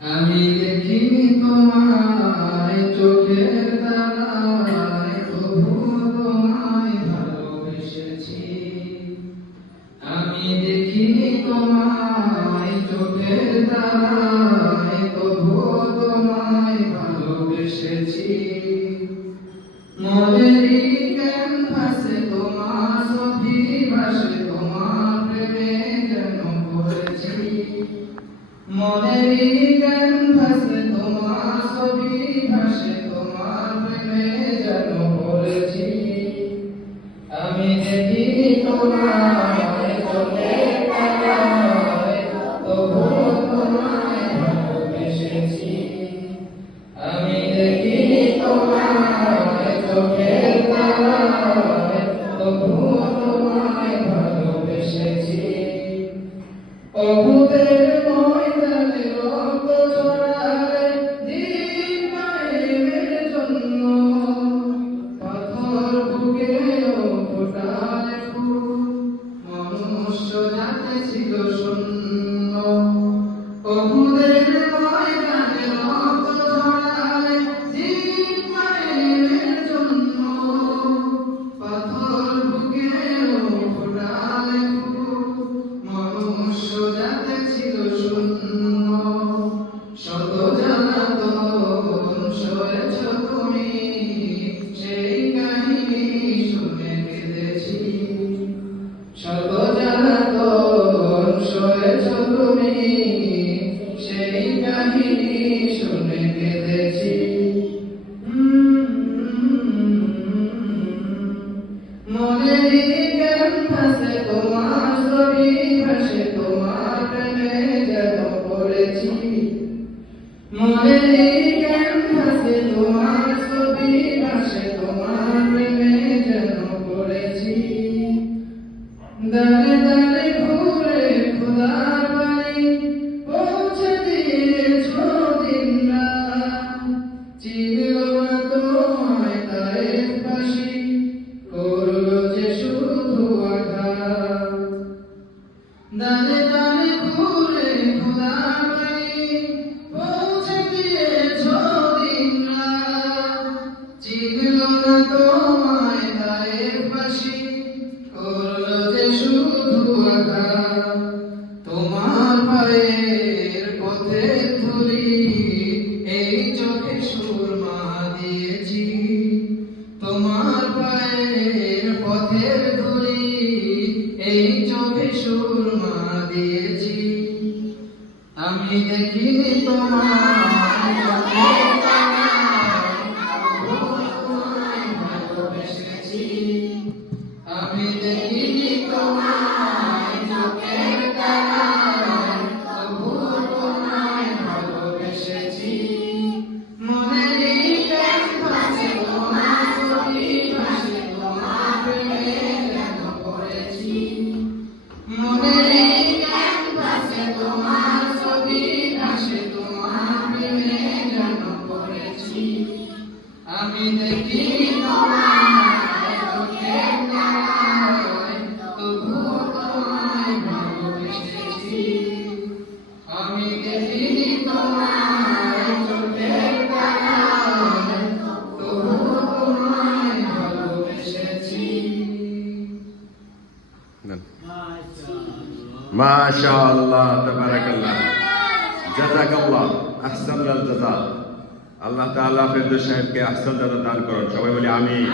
আমি দেখিনি তোমায় চোখের তারায়, তবুও তোমায় ভালোবেসেছি। আমি দেখিনি তোমায় চোখের তারায়, তবুও তোমায় ভালোবেসেছি। মনেরই ক্যানভাসে তোমার ছবি ভাসে, তোমার প্রেমে যেন পড়েছি। মনেরই ক্যানভাসে তোমার ছবি ভাসে, তোমার প্রেমে যেন পড়েছি। আমি দেখিনি তোমায় চোখের তারায়, তবুও তোমায় ভালোবেসেছি। আমি দেখিনি তোমায় চোখের তারায়, তবুও তোমায় ভালোবেসেছি। অভুতের ময়দানে রক্ত ঝরালে দিন মায়ের জন্য, পাথর বুকেও ফোটালে ফুল, মনুষ্য জাতি ছিল শূন্য। অভুতের ময়দানে রক্ত ঝরালে দিন মায়ের জন্য, পাথর বুকেও ফোটালে ফুল, মনুষ্য জাতি ছিল শূন্য। শত জ্বালাতন সয়েছ তুমি, সেই কাহিনী শুনে কেঁদেছি। শত জ্বালাতন সয়েছ তুমি, সেই কাহিনী শুনে কেঁদেছি। মনেরই ক্যানভাসে তোমার ছবি ভাসে, তোমার প্রেমে যেন পড়েছি। মনেরই ক্যানভাসে তোমার ছবি ভাসে, তোমার প্রেমে যেন পড়েছি। দাঁড়ে দাঁড়ে ঘুরে খোদার বাড়ি পৌঁছে দিয়েছ দিন রাত, চিনল না তোমায় তায়েফবাসী, করলো যে শুধু আঘাত। দাঁড়ে দাঁড়ে ঘুরে খোদার বাড়ি পৌঁছে দিয়েছ দিন রাত, চিনল না তোমায় তায়েফবাসী, করলো যে শুধু আঘাত। তোমার পায়ের পথের ধুলি এই চোখে সুরমা দিয়েছি। তোমার পায়ের পথের ধুলি এই চোখে সুরমা দিয়েছি। আমি দেখিনি তোমায় চোখের তারায়, তবুও তোমায় ভালোবেসেছি। আমি দেখিনি তোমায় চোখের তারায়, তবুও তোমায় ভালোবেসেছি। মনেরই ক্যানভাসে তোমার ছবি ভাসে, তোমার প্রেমে যেন পড়েছি। মনেরই ক্যানভাসে তোমার ছবি ভাসে, তোমার প্রেমে যেন পড়েছি। আমি দেখিনি তোমায় চোখের তারায়, তবুও তোমায় ভালোবেসেছি। আমি দেখিনি তোমায় চোখের তারায়, তবুও তোমায় ভালোবেসেছি। মাশাআল্লাহ, তাবারাকাল্লাহ, জাযাকাল্লাহ, আহসানুল জাযা। আল্লাহ তাআলা ফেরদৌস সাহেবকে আহসান জাযা দান করুন। সবাই বলি আমিন।